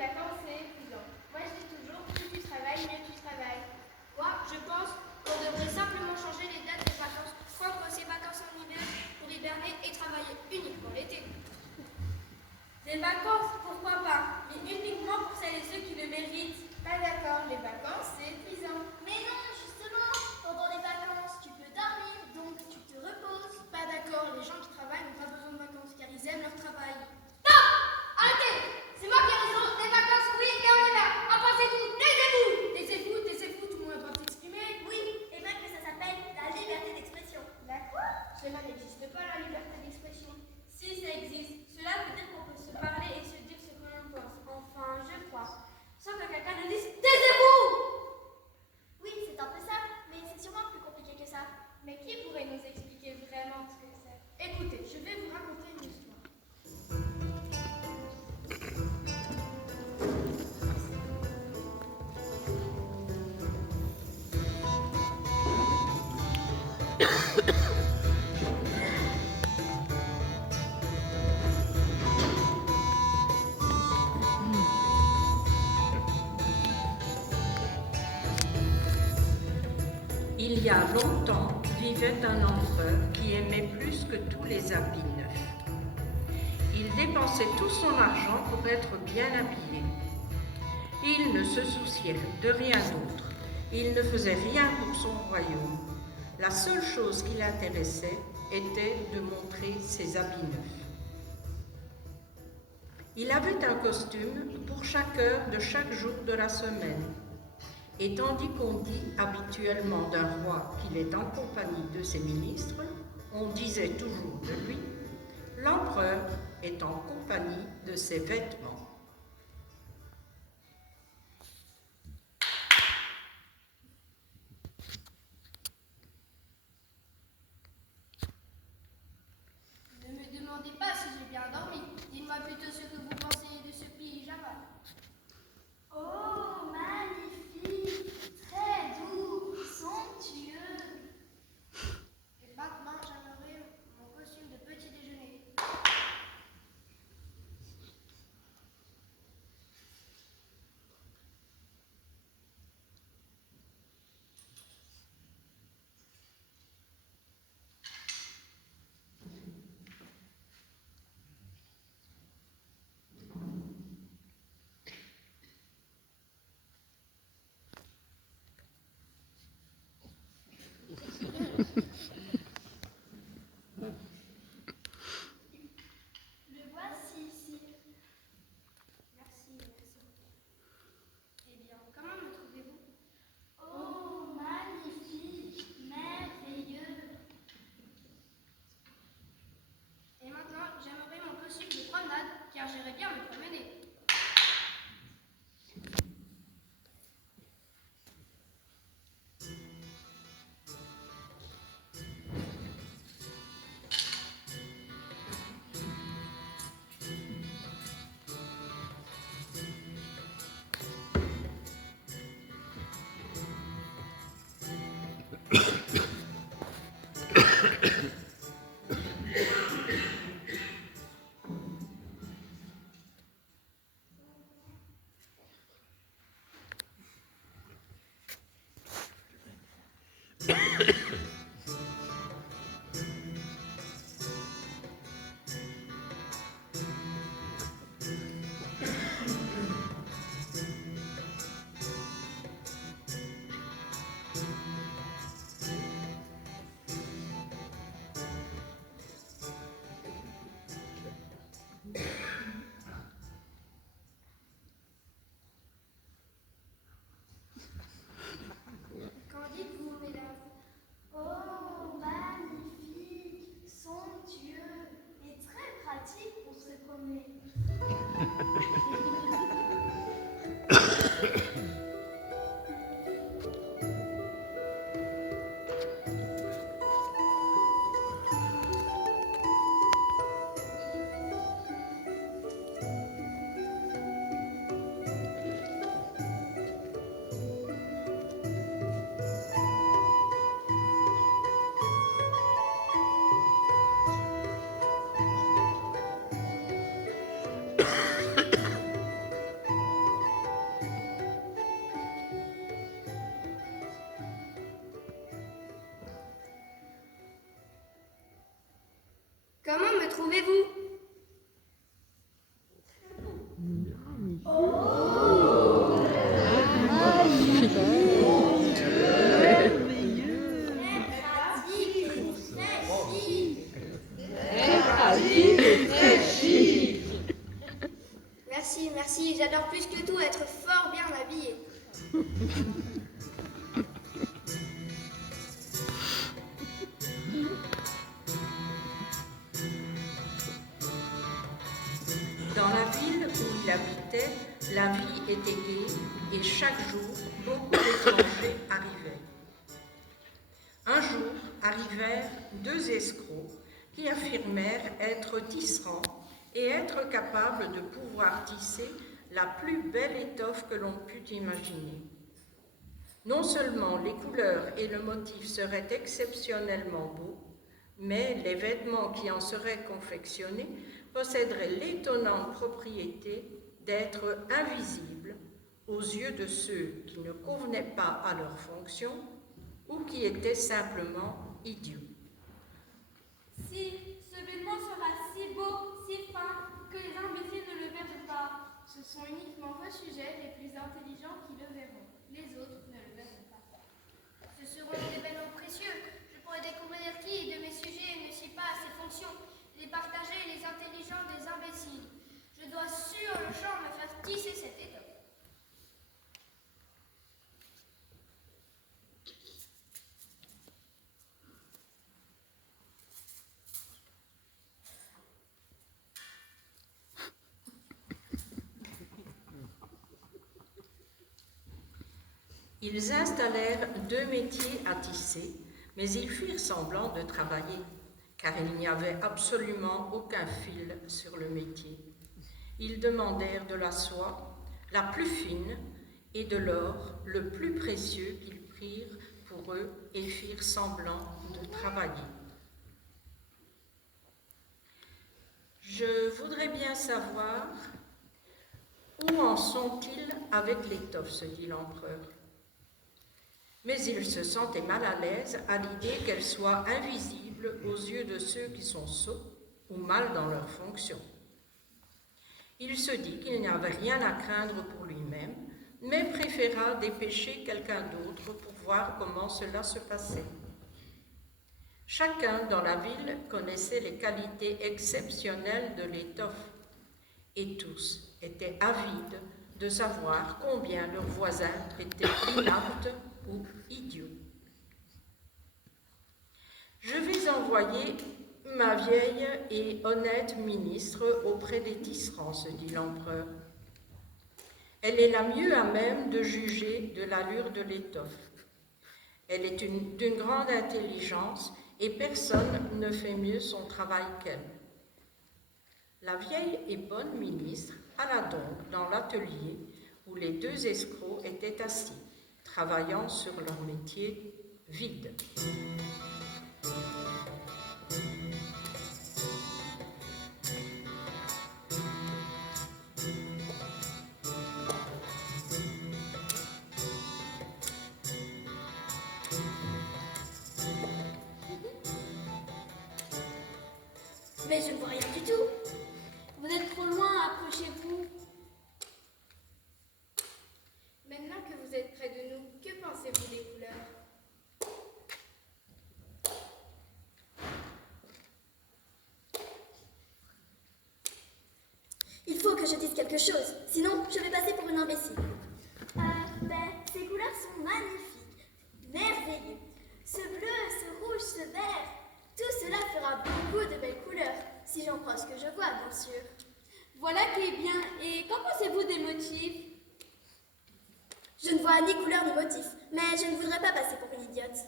vacances, c'est épuisant. Moi, je dis toujours, plus tu travailles, mieux tu travailles. Moi, je pense qu'on devrait simplement changer les dates des vacances, prendre ses vacances en hiver pour hiberner et travailler uniquement l'été. Des vacances, pourquoi pas, mais uniquement pour celles et ceux qui le méritent. Pas d'accord, les vacances, c'est épuisant. Mais non, justement, pendant les vacances, tu peux dormir, donc tu te reposes. Pas d'accord, les gens qui travaillent n'ont pas besoin de vacances car ils aiment leur travail. Stop! Arrêtez! C'est moi qui ai raison, les vacances, oui, mais en hiver. En pensez-vous? Taisez-vous! Taisez-vous, tout le monde a le droit de s'exprimer. Oui, et même que ça s'appelle la liberté d'expression. La quoi? Cela n'existe pas, la liberté d'expression. Si ça existe, cela veut dire qu'on peut se parler et se dire ce que l'on pense. Enfin, je crois. Sans que quelqu'un ne dise taisez-vous! Oui, c'est un peu ça, mais c'est sûrement plus compliqué que ça. Mais qui pourrait nous expliquer vraiment ce que c'est? Écoutez, je vais vous raconter une histoire. Il y a longtemps vivait un empereur qui aimait plus que tous les habits neufs. Il dépensait tout son argent pour être bien habillé. Il ne se souciait de rien d'autre. Il ne faisait rien pour son royaume. La seule chose qui l'intéressait était de montrer ses habits neufs. Il avait un costume pour chaque heure de chaque jour de la semaine. Et tandis qu'on dit habituellement d'un roi qu'il est en compagnie de ses ministres, on disait toujours de lui, l'empereur est en compagnie de ses vêtements. Ne me demandez pas si j'ai bien dormi. Dites-moi plutôt ce que vous pensez de ce pyjama. Oh, magnifique, très doux, somptueux. Et maintenant, j'aimerais mon costume de petit déjeuner. Comment me trouvez-vous? Merci, merci. J'adore plus que tout être fort bien habillé. Dans la ville où il habitait, la vie était gaie et chaque jour, beaucoup d'étrangers arrivaient. Un jour arrivèrent 2 escrocs qui affirmèrent être tisserands et être capables de pouvoir tisser la plus belle étoffe que l'on pût imaginer. Non seulement les couleurs et le motif seraient exceptionnellement beaux, mais les vêtements qui en seraient confectionnés posséderaient l'étonnante propriété d'être invisibles aux yeux de ceux qui ne convenaient pas à leur fonction ou qui étaient simplement idiots. Si ce vêtement sera si beau, si fin, que les imbéciles ne le verront pas. Ce sont uniquement vos sujets les plus intelligents qui le verront. Les autres ne le verront pas. Ce seront des vêtements précieux. Je pourrai découvrir qui de mes sujets ne suit pas à ses fonctions, les partager les intelligents des imbéciles. Je dois sur le champ me faire tisser cette étoffe. Ils installèrent 2 métiers à tisser, mais ils firent semblant de travailler, car il n'y avait absolument aucun fil sur le métier. Ils demandèrent de la soie, la plus fine, et de l'or, le plus précieux qu'ils prirent pour eux, et firent semblant de travailler. Je voudrais bien savoir où en sont-ils avec l'étoffe, se dit l'empereur. Mais il se sentait mal à l'aise à l'idée qu'elle soit invisible aux yeux de ceux qui sont sots ou mal dans leur fonction. Il se dit qu'il n'y avait rien à craindre pour lui-même, mais préféra dépêcher quelqu'un d'autre pour voir comment cela se passait. Chacun dans la ville connaissait les qualités exceptionnelles de l'étoffe, et tous étaient avides de savoir combien leurs voisins étaient inaptes ou idiots. Je vais envoyer ma vieille et honnête ministre auprès des tisserands, se dit l'empereur. Elle est la mieux à même de juger de l'allure de l'étoffe. Elle est d'une grande intelligence et personne ne fait mieux son travail qu'elle. La vieille et bonne ministre alla donc dans l'atelier où les 2 escrocs étaient assis, travaillant sur leur métier vide. Mais je ne vois rien du tout. Vous êtes trop loin, approchez-vous. Maintenant que vous êtes près de nous, que pensez-vous des couleurs? Il faut que je dise quelque chose, sinon je vais passer pour une imbécile. Ces couleurs sont magnifiques, merveilleux. Ce bleu, ce rouge, ce vert, tout cela fera beaucoup de belles couleurs, si j'en crois ce que je vois, bien sûr. Voilà qui est bien. Et qu'en pensez-vous des motifs? Je ne vois ni couleur ni motif, mais je ne voudrais pas passer pour une idiote.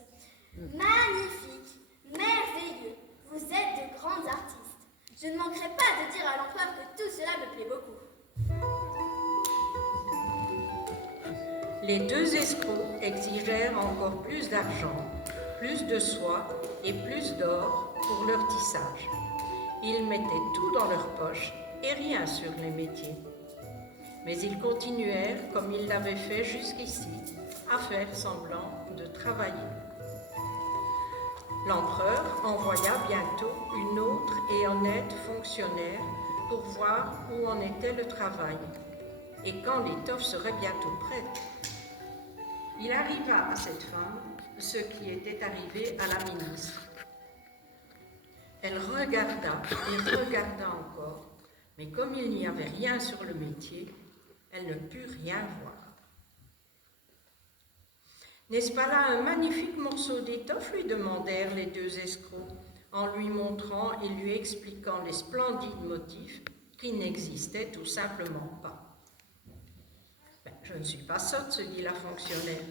Magnifique, merveilleux, vous êtes de grands artistes. Je ne manquerai pas de dire à l'empereur que tout cela me plaît beaucoup. Les 2 escrocs exigèrent encore plus d'argent, plus de soie et plus d'or pour leur tissage. Ils mettaient tout dans leur poche et rien sur les métiers. Mais ils continuèrent, comme ils l'avaient fait jusqu'ici, à faire semblant de travailler. L'empereur envoya bientôt une autre et honnête fonctionnaire pour voir où en était le travail et quand l'étoffe serait bientôt prête. Il arriva à cette femme ce qui était arrivé à la ministre. Elle regarda et regarda encore, mais comme il n'y avait rien sur le métier, elle ne put rien voir. N'est-ce pas là un magnifique morceau d'étoffe, lui demandèrent les deux escrocs, en lui montrant et lui expliquant les splendides motifs qui n'existaient tout simplement pas. Je ne suis pas sotte, se dit la fonctionnaire.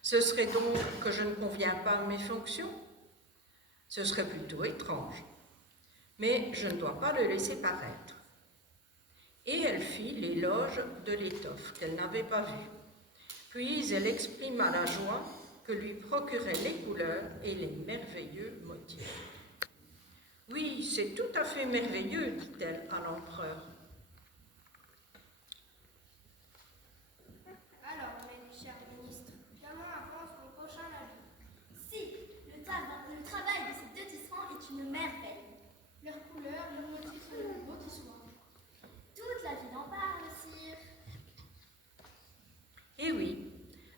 Ce serait donc que je ne conviens pas à mes fonctions? Ce serait plutôt étrange. Mais je ne dois pas le laisser paraître. Et elle fit l'éloge de l'étoffe qu'elle n'avait pas vue. Puis elle exprima la joie que lui procuraient les couleurs et les merveilleux motifs. « Oui, c'est tout à fait merveilleux, dit-elle à l'empereur. Alors, mes chers ministres, comment avance mon prochain avis? Si, le travail de ces deux tisserands est une merveille. Leurs couleurs, leurs motifs sont les plus beaux qui soient. Toute la ville en parle, sire. Et oui,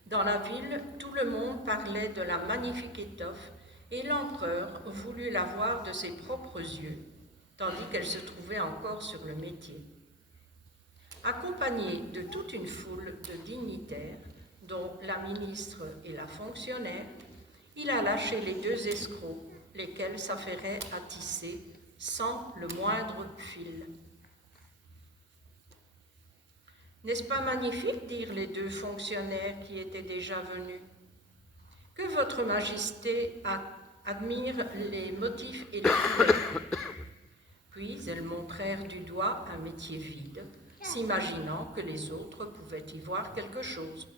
dans la ville, tout le monde parlait de la magnifique étoffe et l'empereur voulut la voir de ses propres yeux, tandis qu'elle se trouvait encore sur le métier. Accompagné de toute une foule de dignitaires, dont la ministre et la fonctionnaire, il alla chez les deux escrocs, lesquels s'affairaient à tisser sans le moindre fil. « N'est-ce pas magnifique ?» dirent les deux fonctionnaires qui étaient déjà venus. « Que votre majesté admire les motifs et les couleurs. » Puis elles montrèrent du doigt un métier vide, s'imaginant que les autres pouvaient y voir quelque chose.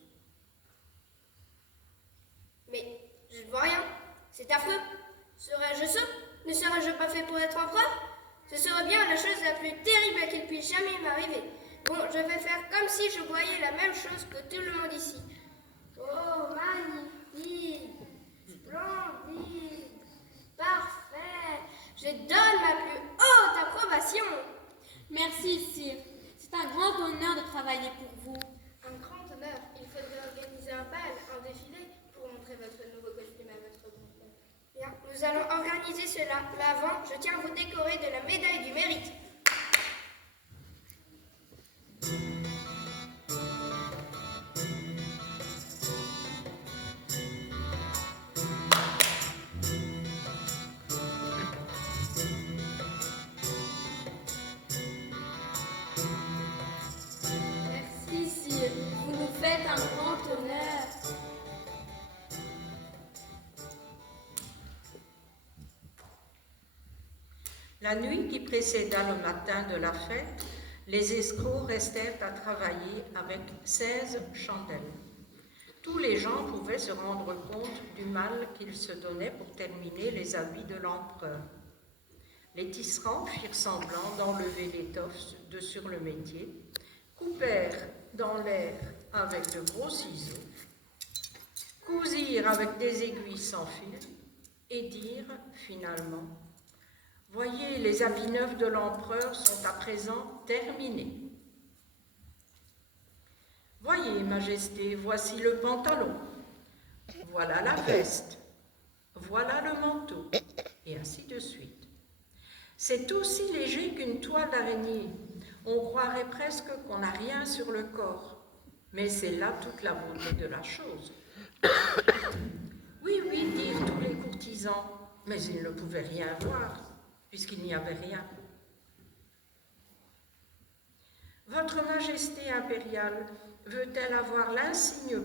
Mais je ne vois rien. C'est affreux. Serais-je sot? Ne serais-je pas fait pour être empereur? Ce serait bien la chose la plus terrible qu'il puisse jamais m'arriver. Bon, je vais faire comme si je voyais la même chose que tout le monde ici. Oh, magnifique, splendide, parfait. Je donne ma plus haute approbation. Merci, sire. C'est un grand honneur de travailler pour vous. Un grand honneur. Il faudrait organiser un bal, un défilé, pour montrer votre nouveau costume à votre grand-père. Bien, nous allons organiser cela. Mais avant, je tiens à vous décorer de la médaille du mérite. Merci, sire. Vous nous faites un grand honneur. La nuit qui précéda le matin de la fête, les escrocs restèrent à travailler avec 16 chandelles. Tous les gens pouvaient se rendre compte du mal qu'ils se donnaient pour terminer les habits de l'empereur. Les tisserands firent semblant d'enlever l'étoffe de sur le métier, coupèrent dans l'air avec de gros ciseaux, cousirent avec des aiguilles sans fil et dirent finalement: « Voyez, les habits neufs de l'empereur sont à présent terminés. Voyez, Majesté, voici le pantalon, voilà la veste, voilà le manteau, et ainsi de suite. C'est aussi léger qu'une toile d'araignée. On croirait presque qu'on n'a rien sur le corps, mais c'est là toute la beauté de la chose. » Oui, oui, dirent tous les courtisans, mais ils ne pouvaient rien voir, puisqu'il n'y avait rien. Votre Majesté impériale veut-elle avoir l'insigne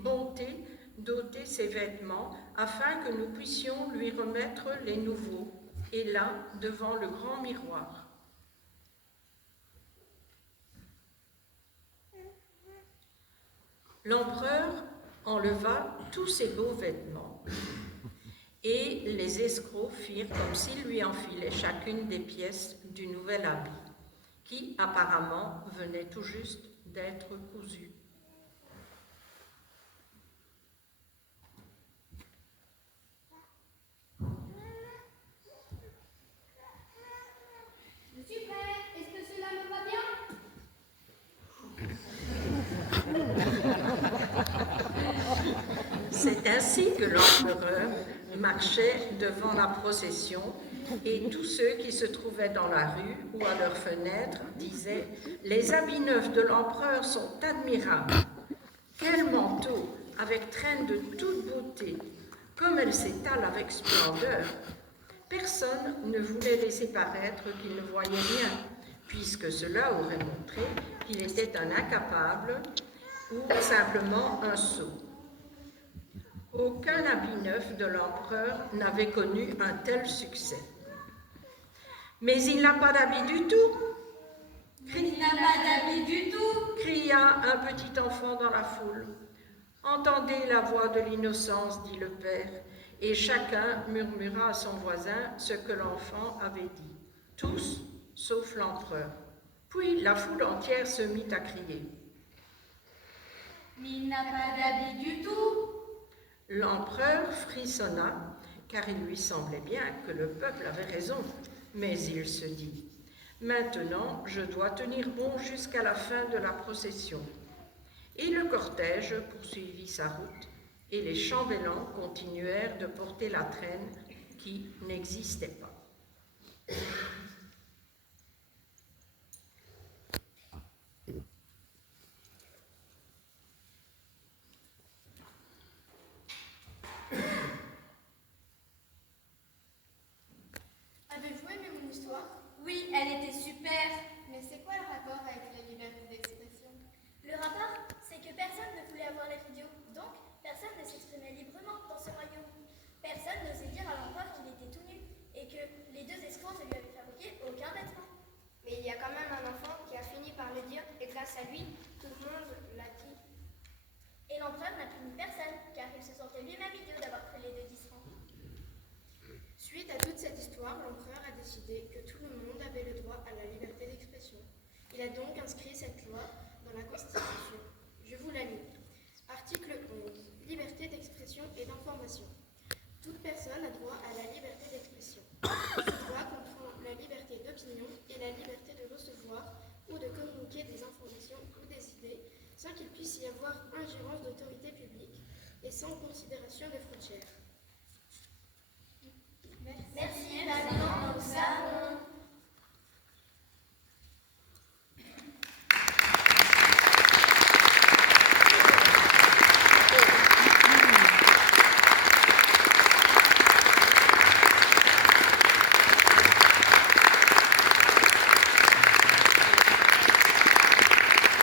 bonté d'ôter ses vêtements afin que nous puissions lui remettre les nouveaux, et là, devant le grand miroir? L'empereur enleva tous ses beaux vêtements, et les escrocs firent comme s'ils lui enfilaient chacune des pièces du nouvel habit, qui apparemment venait tout juste d'être cousu. C'est ainsi que l'empereur marchait devant la procession et tous ceux qui se trouvaient dans la rue ou à leurs fenêtres disaient « Les habits neufs de l'empereur sont admirables. Quel manteau avec traîne de toute beauté, comme elle s'étale avec splendeur. » Personne ne voulait laisser paraître qu'il ne voyait rien, puisque cela aurait montré qu'il était un incapable ou simplement un sot. Aucun habit neuf de l'empereur n'avait connu un tel succès. « Mais il n'a pas d'habit du tout !» Il n'a pas d'habit du tout, cria un petit enfant dans la foule. « Entendez la voix de l'innocence, dit le père, et chacun murmura à son voisin ce que l'enfant avait dit. Tous, sauf l'empereur. Puis la foule entière se mit à crier. mais il n'a pas d'habit du tout. L'empereur frissonna, car il lui semblait bien que le peuple avait raison, mais il se dit « Maintenant, je dois tenir bon jusqu'à la fin de la procession. » Et le cortège poursuivit sa route, et les chambellans continuèrent de porter la traîne qui n'existait pas. Avez-vous aimé mon histoire? Oui, elle était super. Mais c'est quoi le rapport avec la liberté d'expression? Le rapport, c'est que personne ne voulait avoir l'air idiot, donc personne ne s'exprimait librement dans ce royaume. Personne n'osait dire à l'empereur qu'il était tout nu, et que les deux escrocs ne lui avaient fabriqué aucun vêtement. Mais il y a quand même un enfant qui a fini par le dire, et grâce à lui, tout le monde l'a dit. Et l'empereur n'a puni personne, car il se sentait lui-même idiot d'avoir fait les deux disserants. Suite à toute cette histoire, l'empereur a décidé que tout le monde avait le droit à la liberté d'expression. Il a donc inscrit cette loi dans la Constitution. Je vous la lis. Article 11. Liberté d'expression et d'information. Toute personne a droit à la liberté d'expression. Ce droit comprend la liberté d'opinion et la liberté de recevoir ou de communiquer des informations ou des idées sans qu'il puisse y avoir ingérence d'autorité publique et sans considération des frontières.